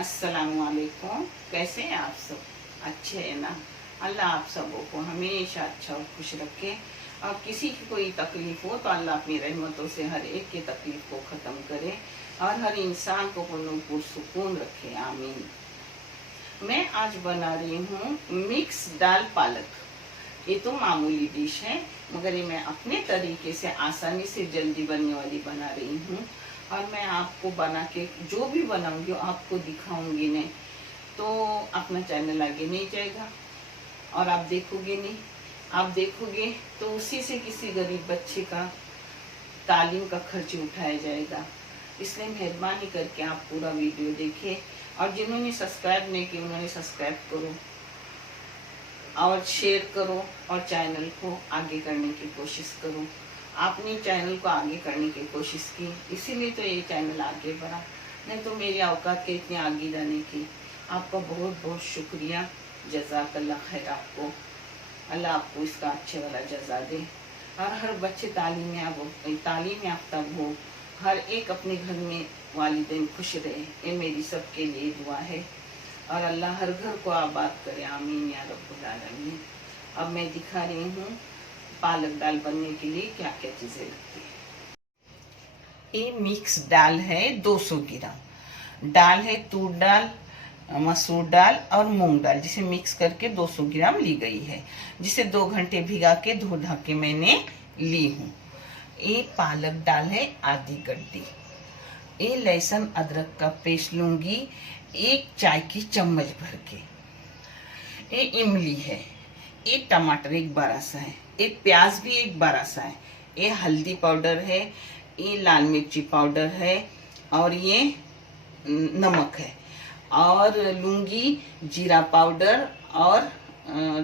अस्सलामुअलैकुम। कैसे हैं आप सब? अच्छे हैं ना? अल्लाह आप सबों को हमेशा अच्छा और खुश रखे। और किसी की कोई तकलीफ हो तो अल्लाह अपनी रहमतों से हर एक की तकलीफ को ख़त्म करे और हर इंसान को पुरसुकून रखे। आमीन। मैं आज बना रही हूँ मिक्स दाल पालक। ये तो मामूली डिश है, मगर ये मैं अपने तरीके से आसानी से जल्दी बनने वाली बना रही हूँ। और मैं आपको बना के जो भी बनाऊंगी आपको दिखाऊंगी नहीं तो अपना चैनल आगे नहीं जाएगा और आप देखोगे नहीं। आप देखोगे तो उसी से किसी गरीब बच्चे का तालीम का खर्च उठाया जाएगा। इसलिए मेहरबानी करके आप पूरा वीडियो देखें और जिन्होंने सब्सक्राइब नहीं किया उन्होंने सब्सक्राइब करो और शेयर करो और चैनल को आगे करने की कोशिश करो। आपने चैनल को आगे करने की कोशिश की, इसीलिए तो ये चैनल आगे बढ़ा, नहीं तो मेरी औकात के इतने आगे जाने की। आपका बहुत बहुत शुक्रिया। जज़ाकल्लाह खैर। आपको अल्लाह आपको इसका अच्छे वाला जज़ा दे और हर बच्चे तालीम याफ्ता हो, हर एक अपने घर में वालिदैन खुश रहे, ये मेरी सबके लिए दुआ है। और अल्लाह हर घर को आबाद करे। आमीन या रब्बुल आलमीन। अब मैं दिखा रही हूँ पालक दाल बनने के लिए क्या क्या चीज़ें लगती है। ये मिक्स दाल है 200 ग्राम। दाल है तूर दाल, मसूर दाल और मूंग दाल, जिसे मिक्स करके 200 ग्राम ली गई है, जिसे 2 घंटे भिगा के धो धा के मैंने ली हूँ। ये पालक दाल है आधी गड्डी। ये लहसुन अदरक का पेस्ट लूंगी 1 चाय की चम्मच भर के। ये इमली है, ये टमाटर 1 बड़ा सा है, एक प्याज भी 1 बड़ा सा है, ये हल्दी पाउडर है, ये लाल मिर्ची पाउडर है और ये नमक है। और लूंगी जीरा पाउडर और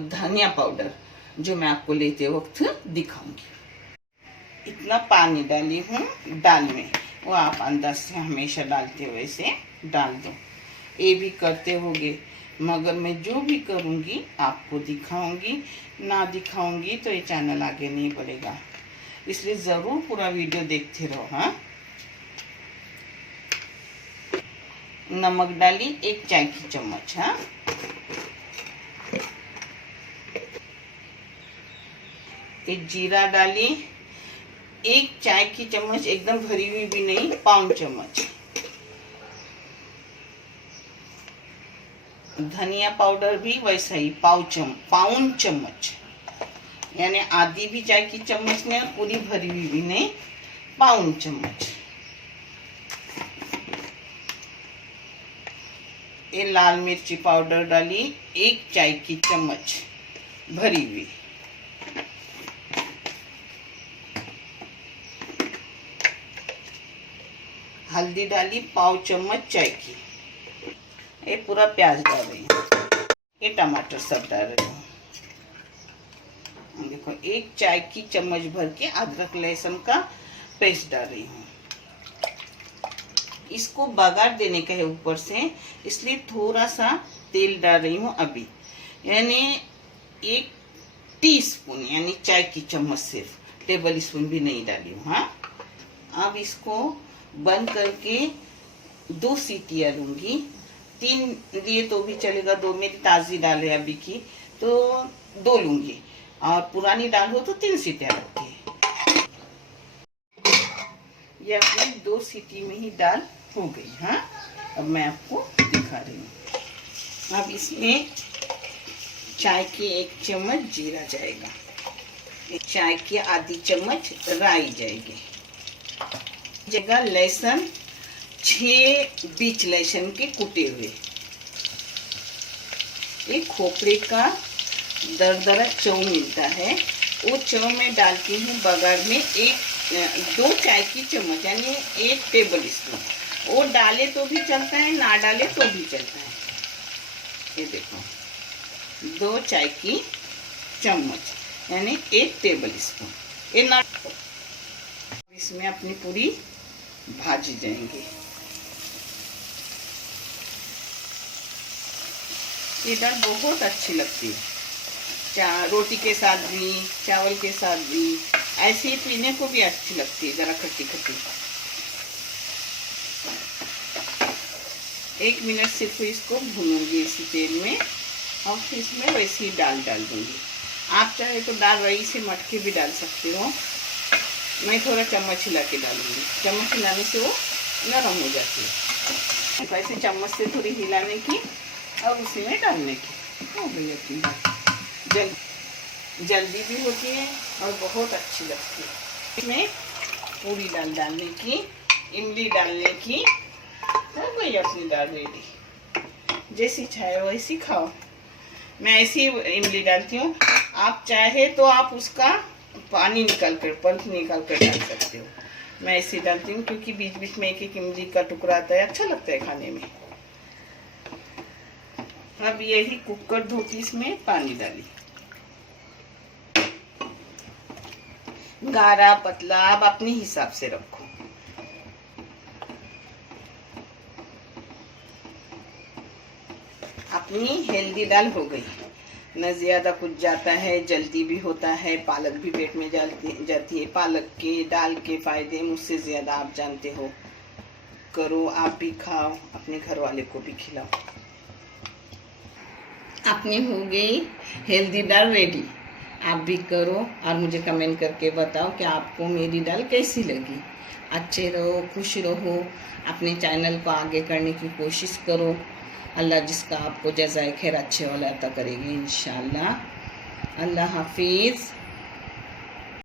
धनिया पाउडर, जो मैं आपको लेते वक्त दिखाऊंगी। इतना पानी डाली हूँ दाल में, वो आप अंदर से हमेशा डालते हुए से डाल दो। ये भी करते होगे, मगर मैं जो भी करूँगी आपको दिखाऊंगी, ना दिखाऊंगी तो ये चैनल आगे नहीं बढ़ेगा। इसलिए ज़रूर पूरा वीडियो देखते रहो। हाँ, नमक डाली 1 चाय की चम्मच। हाँ, एक जीरा डाली 1 चाय की चम्मच, एकदम भरी हुई भी नहीं, 1/4 चम्मच। धनिया पाउडर भी वैसा ही 1/4 चम्मच, यानी आधी भी चाय की चम्मच नहीं और पूरी भरी हुई भी नहीं, 1/4 चम्मच। ये लाल मिर्ची पाउडर डाली 1 चाय की चम्मच भरी हुई। हल्दी डाली 1/4 चम्मच चाय की। ये पूरा प्याज डाल रही हूँ, ये टमाटर सब डाल रही हूँ। देखो 1 चाय की चम्मच भर के अदरक लहसुन का पेस्ट डाल रही हूँ। इसको बघार देने का है ऊपर से, इसलिए थोड़ा सा तेल डाल रही हूँ अभी, यानी 1 टीस्पून, यानी चाय की चम्मच, सिर्फ टेबल स्पून भी नहीं डाली हूँ। हाँ, अब इसको बंद करके 2 सीटियाँ लूंगी। 3 लिए तो भी चलेगा, 2 मेरी ताज़ी दाल है अभी की, तो 2 लूंगी और पुरानी दाल हो तो 3 सीटियाँ लगती है। ये अपनी 2 सीटी में ही दाल हो गई। हाँ, अब मैं आपको दिखा रही हूँ। अब इसमें चाय की 1 चम्मच जीरा जाएगा, चाय की आधी चम्मच राई जाएगी, जगह लहसुन 6 बीच लहसुन के कुटे हुए। एक खोपरे का दरदरा चौ मिलता है, वो चौ में डालती हूँ बघार में 2 चाय की चम्मच, यानी 1 टेबल स्पून। वो डाले तो भी चलता है, ना डाले तो भी चलता है। ये देखो 2 चाय की चम्मच, यानी 1 टेबल स्पून। ये ना इसमें अपनी पूरी भाजी जाएंगे। ये दाल बहुत अच्छी लगती है, रोटी के साथ भी, चावल के साथ भी, ऐसे ही पीने को भी अच्छी लगती है, जरा खट्टी खट्टी। 1 मिनट सिर्फ इसको भूनूंगी इसी तेल में, और फिर इसमें वैसे ही दाल डाल दूंगी। आप चाहे तो दाल वही से मटके भी डाल सकते हो। मैं थोड़ा चम्मच हिला के डालूंगी, चम्मच हिलाने से वो नरम हो जाती है। ऐसे चम्मच से थोड़ी हिलाने की और उसी में डालने की, हो गई अपनी दाल। जल्दी भी होती है और बहुत अच्छी लगती है। इसमें पूरी दाल डालने की, इमली डालने की, हो गई अपनी दाल रेडी। जैसी चाहे वैसी खाओ। मैं ऐसी इमली डालती हूँ, आप चाहे तो आप उसका पानी निकाल कर, पल्प निकाल कर डाल सकते हो। मैं ऐसे डालती हूँ क्योंकि बीच बीच में एक एक इमली का टुकड़ा आता है, अच्छा लगता है खाने में। अब यही कुकर धो के इसमें पानी डाली, गाढ़ा पतला आप अपने हिसाब से रखो। अपनी हेल्दी दाल हो गई, न ज़्यादा कुछ जाता है, जल्दी भी होता है, पालक भी पेट में जाती है। पालक के दाल के फ़ायदे मुझसे ज़्यादा आप जानते हो। करो, आप भी खाओ, अपने घर वाले को भी खिलाओ। अपनी हो गई हेल्दी दाल रेडी। आप भी करो और मुझे कमेंट करके बताओ कि आपको मेरी दाल कैसी लगी। अच्छे रहो, खुश रहो, अपने चैनल को आगे करने की कोशिश करो। अल्लाह जिसका आपको जज़ाए खैर अच्छे वाला अता करेगी इंशाअल्लाह। अल्लाह हाफिज़।